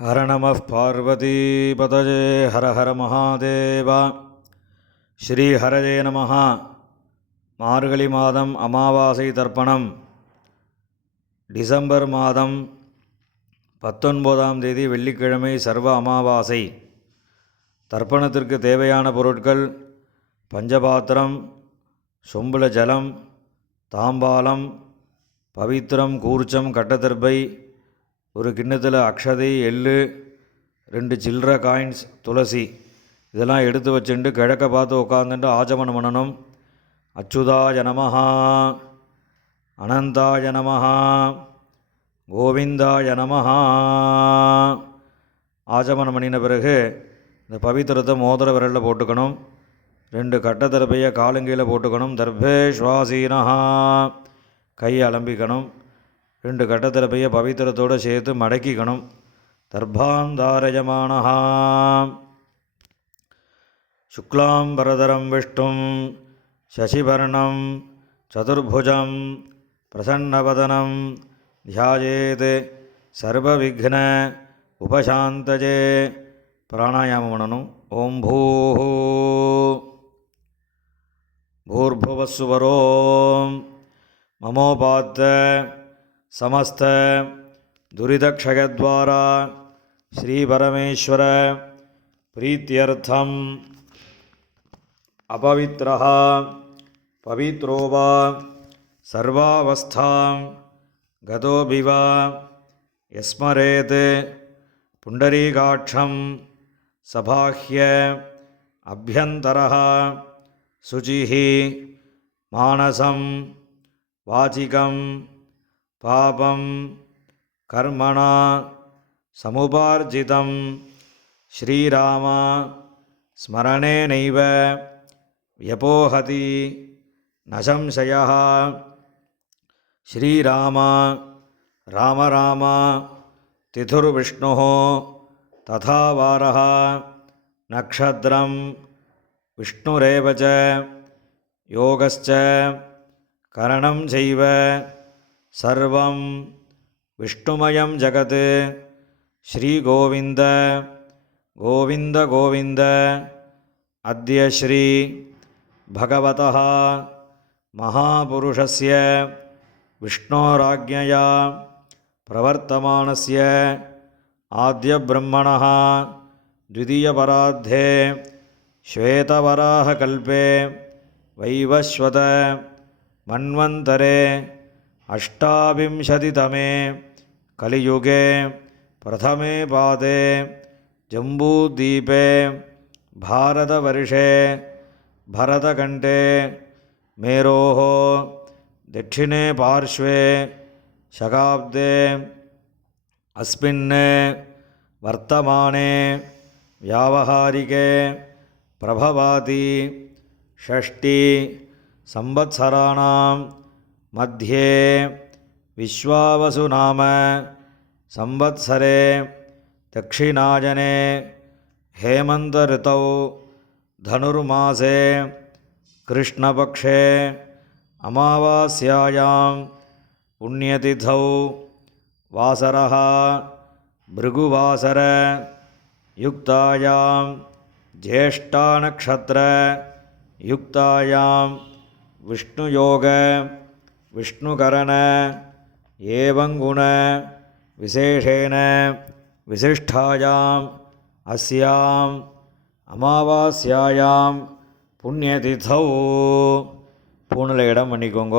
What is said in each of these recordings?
ஹர நம பார்வதி பதஜே ஹர ஹர மகாதேவா. ஸ்ரீ ஹரஜே நம. மார்கழி மாதம் அமாவாசை தர்ப்பணம். டிசம்பர் மாதம் 19ஆம் தேதி வெள்ளிக்கிழமை சர்வ அமாவாசை. தர்ப்பணத்திற்கு தேவையான பொருட்கள்: பஞ்சபாத்திரம், சொம்புல ஜலம், தாம்பாலம், பவித்திரம், கூர்ச்சம், கட்டதர்பை, ஒரு கிண்ணத்தில் அக்ஷதை, எள்ளு, 2 சில்லற காயின்ஸ், துளசி இதெல்லாம் எடுத்து வச்சுட்டு கிழக்க பார்த்து உட்காந்துட்டு ஆச்சமனம் பண்ணணும். அச்சுதாய நமஹா, அனந்தாய நமஹா, கோவிந்தாய நமஹா. ஆச்சமனம் பண்ணின பிறகு இந்த பவித்திரத்தை மோதிர விரலில் போட்டுக்கணும். 2 கட்டதர்பையை காலுங்கையில் போட்டுக்கணும். தர்பே ஸ்வாசீனஹா, கை அலம்பிக்கணும். 2 கட்டதர்பையை பவித்திரத்தோடு சேர்த்து மடக்கிக்கணும். தர்பாந்தாரயமானஹா. சுக்லாம் பரதரம் விஷ்ணும் சசிவர்ணம் சதுர்புஜம் பிரசன்னவதனம் தியாயேத் சர்வவிக்ன உபசாந்தஜே. பிராணாயாமம் பண்ணணும். ஓம் பூர்புவஸ்சுவரோம் மமோபாத்த समस्त दुरितक्षयद्वारा श्री परमेश्वर प्रीत्यर्थम अपवित्रः पवित्रो वा सर्वावस्थां गतोऽपि वा यस्मरेत् पुण्डरीकाक्षं सबाह्य अभ्यन्तरः शुचिः मानसं वाचिकं पापं कर्मणा समुपार्जितं श्रीराम स्मरणेनैव व्यपोहति न संशयः. श्रीराम राम राम तिथुर्विष्णुः तथा वारः नक्षत्रं विष्णुरेव च योगश्च करणं चैव सर्वं विष्णुमयं जगत्. श्रीगोविन्द गोविन्द गोविन्द. अद्य श्री भगवतः महापुरुषस्य विष्णोराज्ञया प्रवर्तमानस्य आद्यब्रह्मणः द्वितीयपरार्धे श्वेतवराहकल्पे वैवस्वत मन्वन्तरे अष्टाविंशतितमे कलियुगे प्रथमे पादे जम्बूद्वीपे भारतवर्षे भरतखण्डे मेरोः दक्षिणे पार्श्वे शकाब्दे अस्मिन् वर्तमाने व्यावहारिके प्रभवाति षष्ठी संवत्सराणां मध्ये विश्वावसुनाम संवत्सरे दक्षिणायने हेमंत ऋतौ धनुर्मासे कृष्णपक्षे अमावास्यायां पुण्यतिथौ वासरः भृगुवासर युक्तायां ज्येष्ठानक्षत्र युक्तायां विष्णुयोग विष्णुकरण एवं गुण विशेषेण विशिष्टायाम् अस्याम् अमावास्यायां पुण्यतिथौ. பூணில் இடம் பண்ணிக்கோங்க.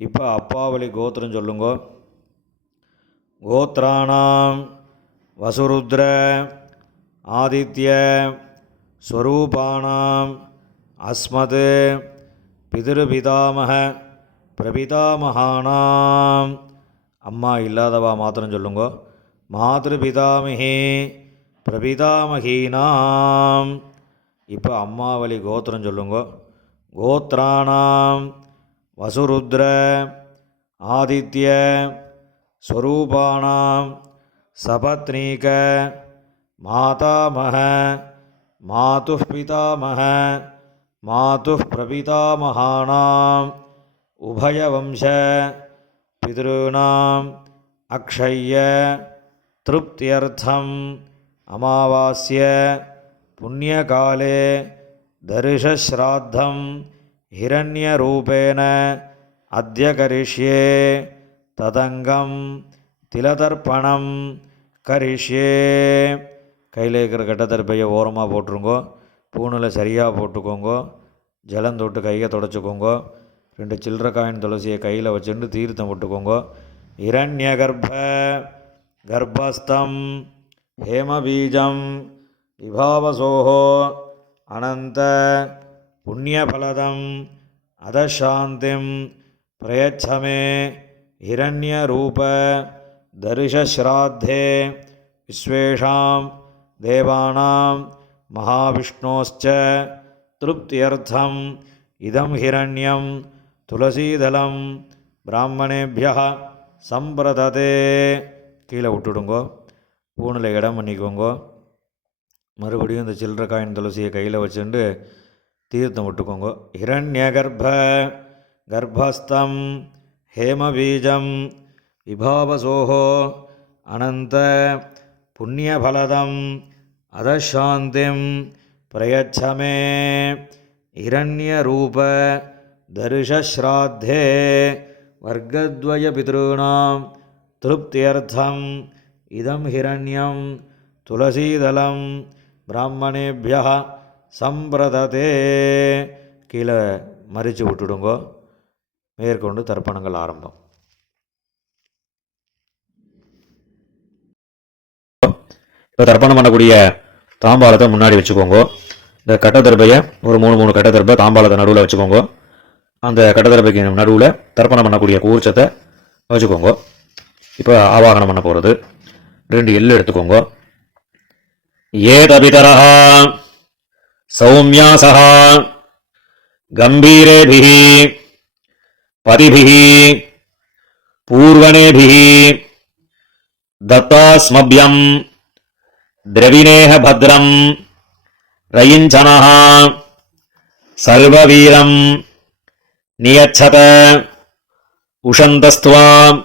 இப்போ அப்பாவளி கோத்திரம் சொல்லுங்க. கோத்ராணாம் வசுருத்ர ஆதித்ய ஸ்வரூபாணாம் அஸ்மத் பிதிருபிதாமக பிரபிதாமகானாம். அம்மா இல்லாதவா மாத்திரம் சொல்லுங்க. மாத்ருபிதாமகி பிரபிதாமகீனாம். இப்போ அம்மாவளி கோத்திரம் சொல்லுங்க. கோத்ராணாம் வசுருத்ர ஆதித்ய ஸ்வரூபாணாம் சபத்னீக மாதாமக மாதுः பிதாமக மாதுः பிரபிதாமகானாம் உபயவம்ச பிதॄணாம் அக்ஷய்ய திருப்தியர்த்தம் அமாவாஸ்ய புண்ணியகாலே தரிசஸ்ராத்தம் ஹிரண்யரூபேண அத்ய கரிஷ்யே ததங்கம் திலதர்ப்பணம் கரிஷ்யே. கையில் இருக்கிற கட்டத்தர்ப்பையை ஓரமாக போட்டுருங்கோ. பூணில் சரியாக போட்டுக்கோங்க. ஜலம் தொட்டு கையை தொடச்சிக்கோங்க. 2 சில்லற காயின் துளசியை கையில் வச்சுட்டு தீர்த்தம் விட்டுக்கோங்க. இரண்ய கர்ப்பஸ்தம் ஹேமபீஜம் விபாவசோஹோ அனந்த புண்ணியபலதம் அதசாந்திம் பிரயச்சமே ஹிரண்யரூப தரிசஸ்ராத்தே விஸ்வேஷாம் தேவானாம் மகாவிஷ்ணோஸ்ச திருப்தியர்த்தம் இதம் ஹிரண்யம் துளசீதலம் பிராமணேபியः சம்பிரததே. கீழே விட்டுடுங்கோ. பூணில் இடம் பண்ணிக்கோங்கோ. மறுபடியும் இந்த சில்லற காயின் துளசியை கையில் வச்சுட்டு தீர்த்தம் விட்டுக்கோங்க. ஹிரண்ய கர்ப்பஸ்தம் ஹேமபீஜம் விபாவசோஹோ அனந்த புண்ணியபலதம் அதசாந்திம் பிரயச்சமே இரண்யரூப தரிசஸ்ராத்தே வர்க்கத்வய பித்ருணாம் திருப்தியர்த்தம் இதம் ஹிரண்யம் துளசீதலம் பிராமணேபியः சம்பிரததே. கீழே மறித்து விட்டுடுங்கோ. மேற்கொண்டு தர்ப்பணங்கள் ஆரம்பம். இப்போ தர்ப்பணம் பண்ணக்கூடிய தாம்பாளத்தை முன்னாடி வச்சுக்கோங்க. இந்த கட்டத்தர்பையை ஒரு 3 கட்டத்தர்பை தாம்பாளத்தை நடுவில் வச்சுக்கோங்க. அந்த கட்டத்தர்பைக்கு நடுவில் தர்ப்பணம் பண்ணக்கூடிய கூர்ச்சத்தை வச்சுக்கோங்க. இப்போ ஆவாகனம் பண்ண போகிறது. 2 எள்ளு எடுத்துக்கோங்க. ஏதபிதரஹ சௌமியாசஹ கம்பீரேபிஹி பதிபிஹி பூர்வணேபிஹி தத்தாஸ்மப்யம் திரவிணேஹ பத்ரம் ரயிஞ்சனஹ சர்வவீரம் நியச்சத உஷந்தஸ்த்வாம்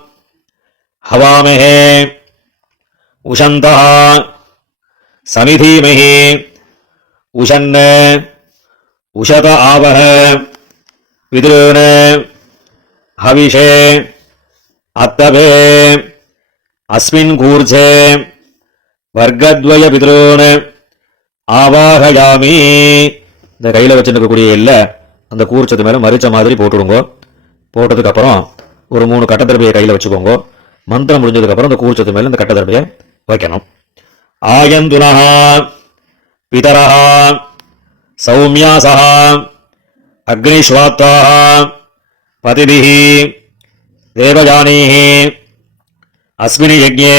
ஹவாமஹே உஷந்தஹ சமிதீமஹி உஷன்ன உஷத ஆவஹ வித்ருண ஹவிஷே அத்தபே அஸ்மின் கூர்ஜே வர்க்கத்வய பித்ருண ஆவாகயாமி. இந்த கையில் வச்சுருக்கக்கூடிய இல்லை அந்த கூர்ச்சத்து மேலே மறிச்ச மாதிரி போட்டுடுங்க. போட்டதுக்கப்புறம் ஒரு 3 கட்டத்தர்பையை கையில் வச்சுக்கோங்க. மந்திரம் முடிஞ்சதுக்கப்புறம் அந்த கூர்ச்சத்து மேலே இந்த கட்டத்தர்பையை வைக்கணும். ஆயந்துனஹ பிதரஹ சௌமியாசஹ அக்னிஸ்வாத்தாஹ பதிபிஹி தேவயானீஹி அஸ்மினி யஜ்ஞே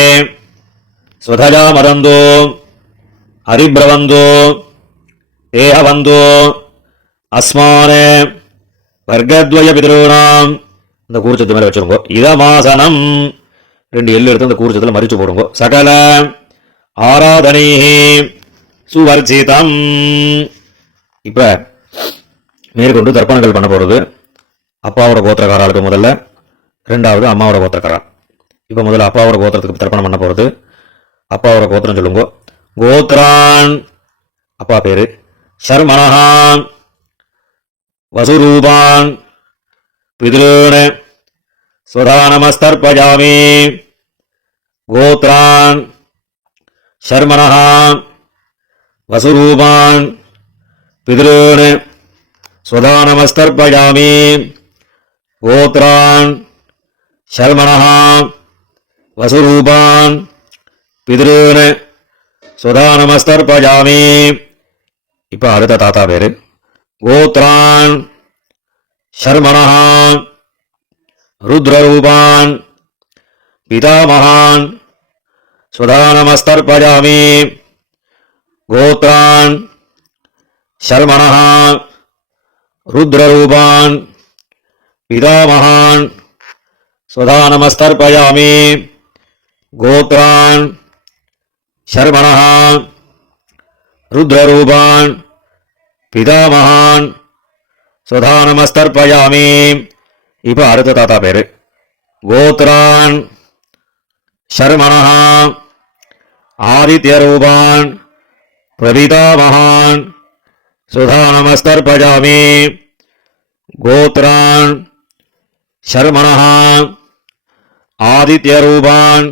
ஸ்வதஜா மதந்தோ ஹரிப்ரவந்தோ தேஹவந்தோ அஸ்மானே வர்க்கத்வய பித்ருணாம். இந்த கூர்ச்சத்து மேலே வச்சுருங்கோ. இதமாசனம் 2 எள்ளு எடுத்து அந்த கூர்ச்சத்தில் மறிச்சு போடுங்க. சகல ஆராதனைஹி சுவர்ஜிதம். இப்போ மேற்கொண்டு தர்ப்பணங்கள் பண்ண போகிறது. அப்பாவோட கோத்திரக்காராளுக்கு முதல்ல, 2வது அம்மாவோட கோத்திரக்காரா. இப்போ முதல்ல அப்பாவோட கோத்திரத்துக்கு தர்ப்பணம் பண்ண போகிறது. அப்பாவோட கோத்திரம் சொல்லுங்க. கோத்ரான் அப்பா பேரு. சர்மணஹான் வசுரூபான் பித்ருண ஸ்வதானமஸ்தர்ப்பயாமி. கோத்ரான் சர்மணஹான் வசுரூபான் பித்ருண ஸ்வதானமஸ்தர்ப்பயாமி. கோத்ரான் சர்மணஹான் வசுரூபான் பித்ருண ஸ்வதானமஸ்தர்ப்பயாமி. இப்போ அடுத்த தாத்தா பேரு. கோத்ரான் சர்மணஹான் ருத்ரரூபான் பிதாமகான் ஸ்வதானமஸ்தர்ப்பயாமி. கோத்ரான் சர்மணஹான் ருத்ரரூபான் பிதாமகான் ஸ்வதானமஸ்தர்ப்பயாமி. கோத்ரான் சர்மணஹான் ருத்ரரூபான் பிதாமகான் ஸ்வதானமஸ்தர்ப்பயாமி. இப்போ அடுத்த தாத்தா பேரு. கோத்ரான் சர்மணஹான் ஆதித்யரூபான் பிரபிதாமகான் சுதாநமஸ்தர்பயாமி. கோத்ரான் சர்மணः ஆதித்யரூபான்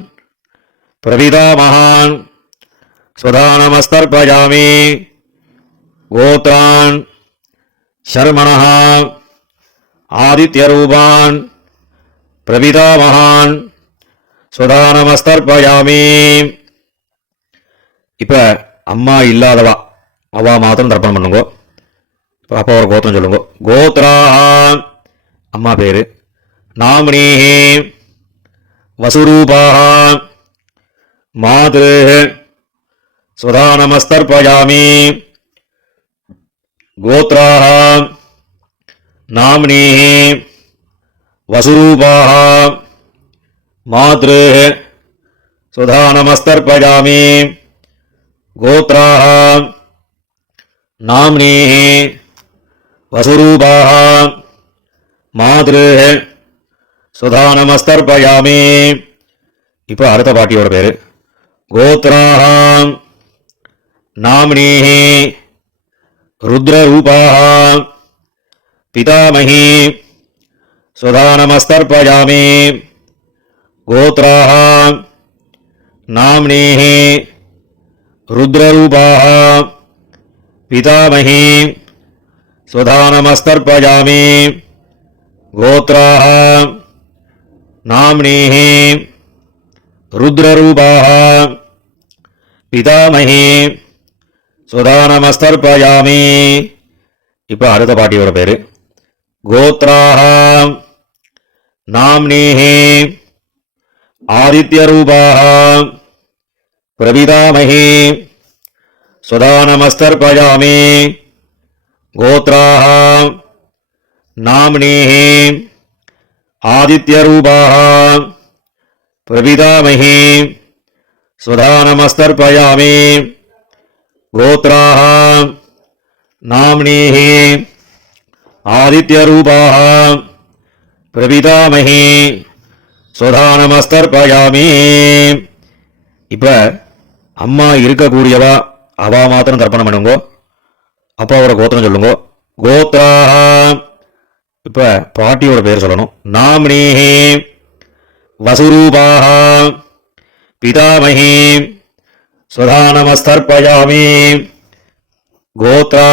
பிரபிதாமகான் சுதாநமஸ்தர்பயாமி. கோத்ரான் சர்மணः ஆதித்யரூபான் பிரபிதாமகான் சுதாநமஸ்தர்பயாமி. இப்போ அம்மா இல்லாதவா அவா மாத்திரம் தர்ப்பணம் பண்ணுங்க. இப்போ அப்பா ஒரு கோத்திரம் சொல்லுங்க. கோத்ரா அம்மா பேரு. நாமினி வசுரூபா மாது சுதாநமஸ்தர்பயாமி. கோத்ரா நாமினி வசுரூபா மாத்ரு சுதாநமஸ்தர்பயாமி. கோத்ரா நாம்னி வசுரூபா மாத்ரு சுதாநமஸ்தர்பயாமி. இப்போ அடுத்த பாட்டியோட பேரு. கோத்ரா நாம்னி ருத்ரரூபா பிதாமகி சுதாநமஸ்தர்பயாமி. கோத்ரா நாம்னி ருத்ரரூபா பிதாமகி சுதாநமஸ்தர்பயாமி. கோத்ரா நாம்னி ருத்ரரூபா பிதாமகி சுதாநமஸ்தர்பயாமி. இப்போ அடுத்த பாட்டியோட பேரு. கோத்ரா நாம்னி ஆதித்யரூபா பிரபிதாமகி சுதாநமஸ்தர்பயாமி. கோத்ரா நாம்னி ஆதித்யரூபா பிரபிதாமகி சுதாநமஸ்தர்பயாமி. கோத்ரா நாம்னி ஆதித்யரூபா பிரபிதாமகி சுதாநமஸ்தர்பயாமி. இப்போ அம்மா இருக்கக்கூடியவா அவா மாத்திரம் தர்ப்பணம் பண்ணுங்கோ. அப்பாவோட கோத்திரம் சொல்லுங்க. கோத்ரா இப்போ பாட்டியோட பேர் சொல்லணும். நாம்னி வசுரூபா பிதாமகி சுதாநமஸ்தர்பயாமி. கோத்ரா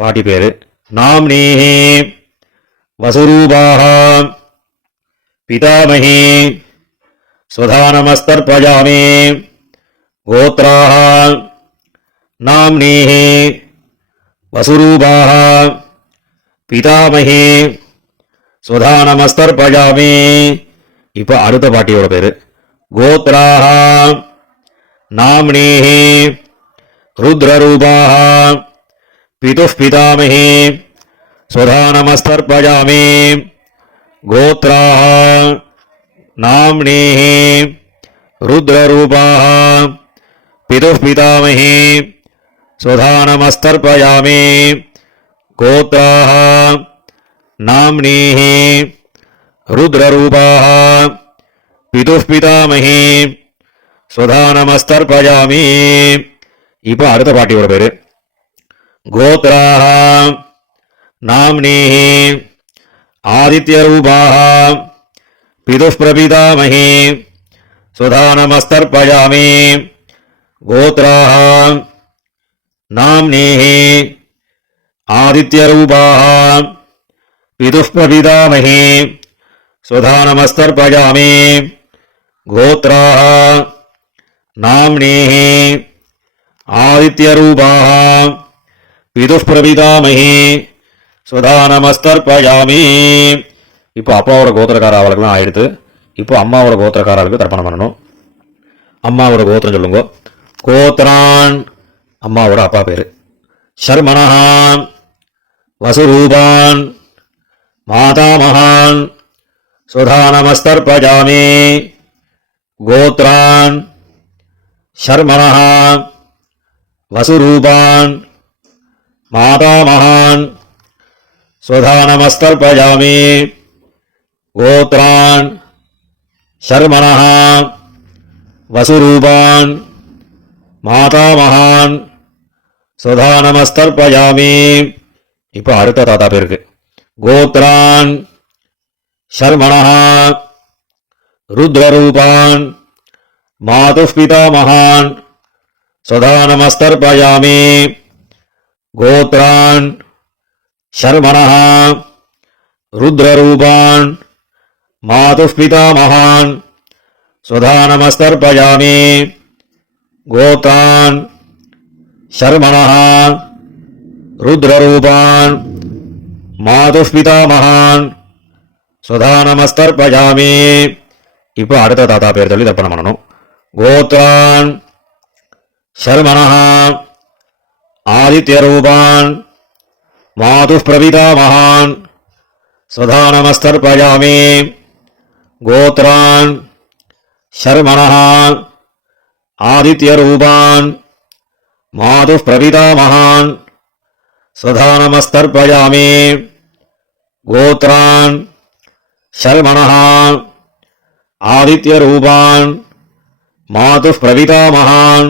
பாட்டி பேரு. நாம்னி வசுரூபா பிதாமகி சுதாநமஸ்தர்பயாமி. கோத்ரா நாம்னி வசுரூபா பிதாமகி சுதாநமஸ்தர்பயாமி. இப்போ அடுத்த பாட்டியோட பேரு. கோத்ரா நாம்னி ருத்ரரூபா பிதுः பிதாமகி சுதாநமஸ்தர்பயாமி. கோத்ரா நாம்னி ருத்ரரூபா பிதுः பிதாமகி சுதாநமஸ்தர்பயாமி. கோத்ரா நாம்னி ருத்ரரூபா பிதுः பிதாமகி சுதாநமஸ்தர்பயாமி. இப்போ அடுத்த பாட்டியோட பேரு. கோத்ரா நாம்னி ஆதித்யரூபா பிதுः பிரபிதாமகி சுதாநமஸ்தர்பயாமி. கோத்ரா நாம்னி ஆதித்யரூபா பிதுः பிரபிதாமகி சுதாநமஸ்தர்பயாமி. கோத்ரா நாம்னி ஆதித்யரூபா பிதுः பிரபிதாமகி சுதாநமஸ்தர்பயாமி. இப்போ அப்பாவோட கோத்திரக்கார அவளுக்குலாம் ஆயிடுத்து. இப்போ அம்மாவோட கோத்திரக்காரர்களுக்கு தர்ப்பணம் பண்ணணும். அம்மாவோட கோத்திரம் சொல்லுங்க. கோத்ரான் அம்மாவோட அப்பா பேரு. சர்மணः வசுரூபான் மாதாமகான் சுதாநமஸ்தர்பயாமி. கோத்ரான் சர்மணः வசுரூபான் மாதாமகான் சுதாநமஸ்தர்பயாமி. கோத்ரான் சர்மணः வசுரூபான் மாதாமகான் சுதா நமஸ்தர்ப்பயாமி. இப்போ அடுத்த தாத்தா பேருக்கு கோத்ரான் சர்மணः ருத்ரரூபான் மாதுः பிதாமகான் சுதா நமஸ்தர்ப்பயாமி. கோத்ரான் சர்மணः ருத்ரரூபான் மாதுः பிதாமகான் சுதா நமஸ்தர்ப்பயாமி. கோத்ரான் சர்மணः ருத்ரரூபான் மாதுः பிதாமகான் சுதா நமஸ்தர்ப்பயாமி. இப்போ அடுத்த தாத்தா பேர் சொல்லி தர்ப்பணம் பண்ணணும். கோத்ரான் சர்மணः ஆதித்யரூபான் மாதுः பிரபிதாமகான் சுதா நமஸ்தர்ப்பயாமி. கோத்ரான் சர்மணः ஆதித்யரூபான் மாதுः பிரபிதாமகான் சுதா நமஸ்தர்ப்பயாமி. கோத்ரான் சர்மணः ஆதித்யரூபான் மாதுः பிரபிதாமகான்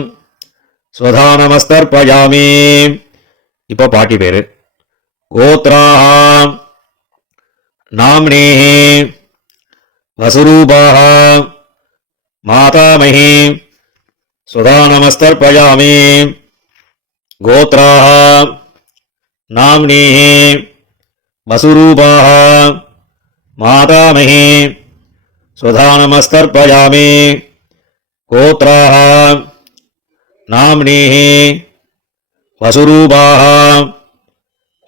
சுதா நமஸ்தர்ப்பயாமி. இப்போ பாட்டி பேரு கோத்ராः நாம்னீः வசுரூபாः மாதாமஹி சுதா நமஸ்தர்ப்பயாமி. கோத்ராः நாம்னீः வசுரூபாः மாதாமஹி சுதா நமஸ்தர்ப்பயாமி. கோத்ராः நாம்னீः வசுரூபாः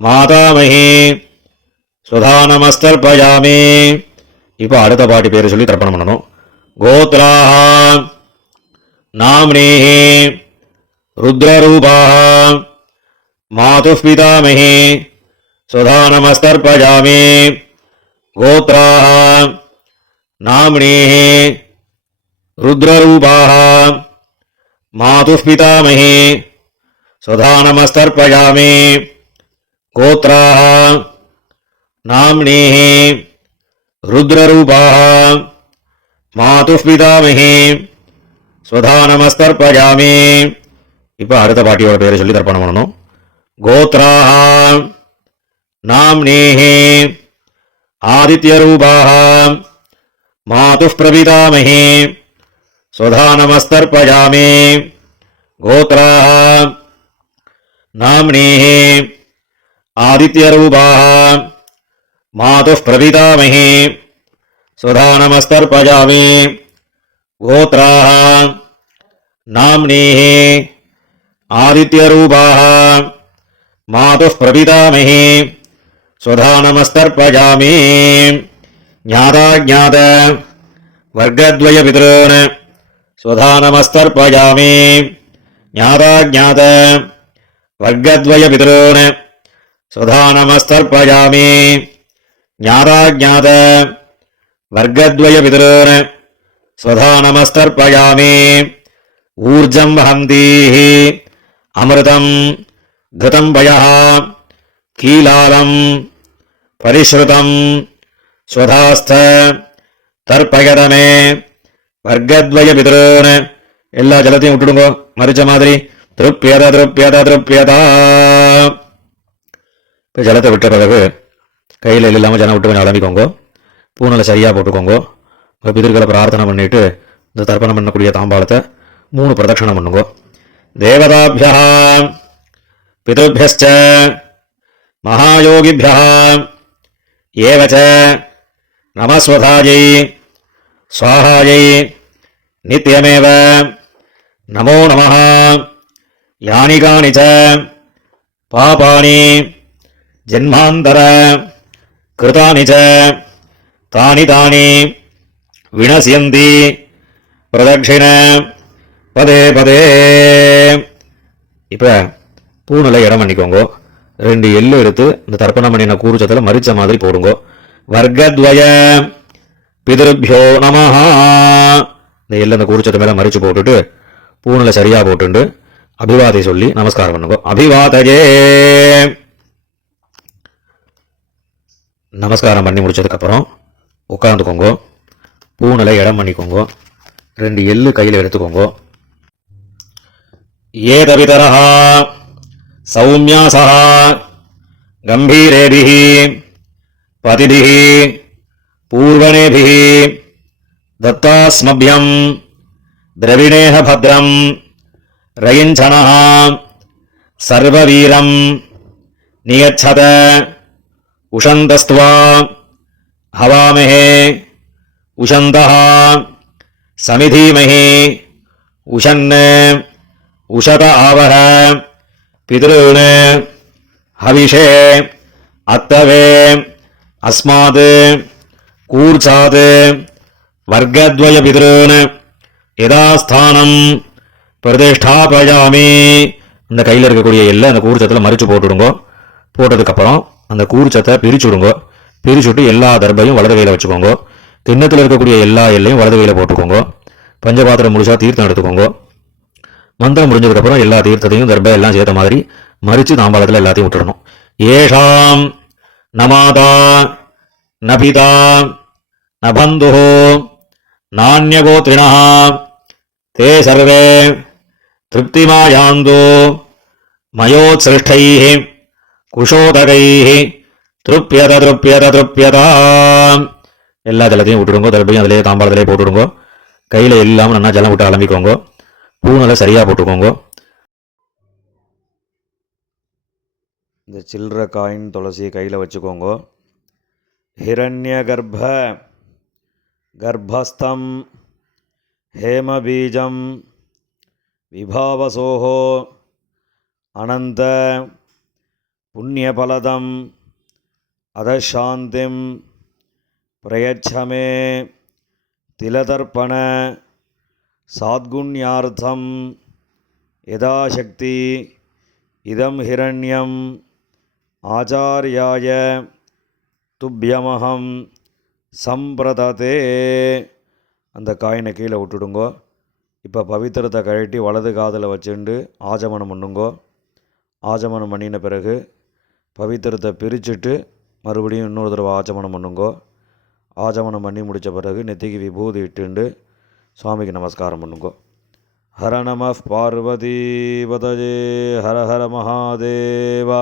மாதாமஹி சுதா நமஸ்தர்ப்பயாமி. இப்போ அடுத்த பாட்டி பேர் சொல்லி தர்ப்பணம் பண்ணணும். கோத்ராः நாம்னீः ருத்ரரூபாः மாதுः பிதாமஹி சுதா நமஸ்தர்ப்பயாமி. கோத்ராः நாம்னீः ருத்ரரூபாः மாதுः பிதாமஹி சுதா நமஸ்தர்ப்பயாமி. கோத்ராः நாம்னீः ருத்ரரூபாः மாதுः பிதாமஹி சுதா நமஸ்தர்ப்பயாமி. இப்போ அடுத்த பாட்டியோட பேரை சொல்லி தர்ப்பணம் பண்ணணும். கோத்ராः நாம்னீः ஆதித்யரூபாः மாதுः பிரபிதாமஹி சுதா நமஸ்தர்ப்பயாமி. கோத்ராः நாம்னீः ஆதித்யரூபாः மாதுः பிரபிதாமஹி சுதா நமஸ்தர்ப்பயாமி. கோத்ராः நாம்னீः ஆதித்யரூபாः மாதுः பிரபிதாமஹி சுதா நமஸ்தர்ப்பயாமி. ஞாதாஜ்ஞாத வர்க்கத்வய பிதॄன் சுதா நமஸ்தர்ப்பயாமி. ஞாதாஜ்ஞாத வர்க்கத்வய பிதॄன் சுதா நமஸ்தர்ப்பயாமி. ஞாதாஜ்ஞாத வர்க்கத்வய பிதॄன் சுதா நமஸ்தர்ப்பயாமி. ஊர்ஜம் வஹந்தீः அமிர்தம் घृतं वयः कीलालं परिश्रुतं स्वधास्थ தர்ப்பயதமே வர்க்கத்வய பிதॄன். எல்லா ஜலத்தையும் விட்டுடுங்கோ மறிச்ச மாதிரி. திருப்பியத திருப்பியத திருப்பியதா. இப்போ ஜலத்தை விட்ட பிறகு கையில் இல்லாமல் ஜனம் விட்டு கொஞ்சம் அலம்பிக்கோங்க. பூனலை சரியாக போட்டுக்கோங்க. பிதர்களை பிரார்த்தனை பண்ணிட்டு இந்த தர்ப்பணம் பண்ணக்கூடிய தாம்பாளத்தை 3 பிரதட்சணம் பண்ணுங்க. தேவதாபியா பிதృभ्यश्च महायोगिभ्यः एवच नमस्वधायै स्वाहायै नित्यमेव नमो नमः. यानि कानि च पापानि जन्मान्तर कृतानि च तानि तानि विनश्यन्ति प्रदक्षिण पदे पदे. இப்போ பூனில் இடம் பண்ணிக்கோங்க. 2 எள்ளு எடுத்து இந்த தர்ப்பணம் பண்ணின கூறுச்சத்தில் மறிச்ச மாதிரி போடுங்க. வர்க்கத்வய பிதృभ्यो நமஹ. இந்த எள்ளு அந்த கூறுச்சத்து மேலே மறிச்சு போட்டுட்டு பூனில் சரியாக போட்டுண்டு அபிவாதை சொல்லி நமஸ்காரம் பண்ணுங்க. அபிவாதையே. நமஸ்காரம் பண்ணி முடிச்சதுக்கப்புறம் உட்காந்துக்கோங்க. பூனில் இடம் பண்ணிக்கோங்க. 2 எள்ளு கையில் எடுத்துக்கோங்க. ஏதவிதரஹ சௌமியாசஹ கம்பீரேபிஹி பதிபிஹி பூர்வணேபிஹி தத்தாஸ்மப்யம் திரவிணேஹ பத்ரம் ரயிஞ்சனஹ சர்வவீரம் நியச்சத உஷந்தஸ்த்வா ஹவாமஹே உஷந்தஹ சமிதீமஹி உஷன் உஷத ஆவஹ பிதॄன் ஹவிஷே அத்தவே அஸ்மாத் கூர்ச்சாத் வர்க்கத்வய பிதॄன் யதாஸ்தானம் பிரதிஷ்டாபயாமி. இந்த கையில் இருக்கக்கூடிய எல்லாம் அந்த கூர்ச்சத்தில் மறித்து போட்டுடுங்க. போட்டதுக்கப்புறம் அந்த கூர்ச்சத்தை பிரிச்சுடுங்க. பிரிச்சுட்டு எல்லா தர்பையும் வலது கையில் வச்சுக்கோங்க. கிண்ணத்தில் இருக்கக்கூடிய எல்லா எல்லையும் வலது கையில் போட்டுக்கோங்க. பஞ்சபாத்திரம் முழுசா தீர்த்தம் எடுத்துக்கோங்க. மந்திரம் முடிஞ்சதுக்கப்புறம் எல்லா தீர்த்தத்தையும் தர்பை எல்லாம் சேர்த்த மாதிரி மறித்து தாம்பாளத்தில் எல்லாத்தையும் விட்டுடணும். ஏஷாம் நமாதா நபிதா நபந்து நானியகோத்ரிணா தே சர்வே திருப்திமாயாந்தோ மயோத்சிருஷ்டைः குஷோதகைः திருப்யத திருப்யத திருப்யதா. எல்லா ஜலத்தையும் விட்டுடுங்க. தர்பையும் அதிலே தாம்பாளத்திலே போட்டுடுங்க. கையில் எல்லாம் நல்லா ஜலம் விட்டு அலம்பிக்கோங்க. பூனலை சரியாக போட்டுக்கோங்க. இந்த சில்லற காயின் துளசி கையில் வச்சுக்கோங்க. ஹிரண்ய கர்ப்ப கர்ப்பஸ்தம் ஹேமபீஜம் விபாவசோஹோ அனந்த புண்ணியபலதம் அதசாந்திம் பிரயச்சமே திலதர்ப்பண சாத்குண்யார்த்தம் யதாசக்தி இதம் ஹிரண்யம் ஆச்சார்யாய துப்யமஹம் சம்பிரததே. அந்த காயினை கீழே விட்டுடுங்கோ. இப்போ பவித்திரத்தை கழட்டி வலது காதில் வச்சுண்டு ஆஜமனம் பண்ணுங்கோ. ஆஜமனம் பண்ணின பிறகு பவித்திரத்தை பிரிச்சுட்டு மறுபடியும் இன்னொரு தடவை ஆஜமனம் பண்ணுங்கோ. ஆஜமனம் பண்ணி முடித்த பிறகு நெத்திக்கு விபூதி இட்டுண்டு சுவாமிக்கு நமஸ்காரம் பண்ணுங்கோ. ஹர நம பார்வதி பதஜே ஹர ஹர மகாதேவா.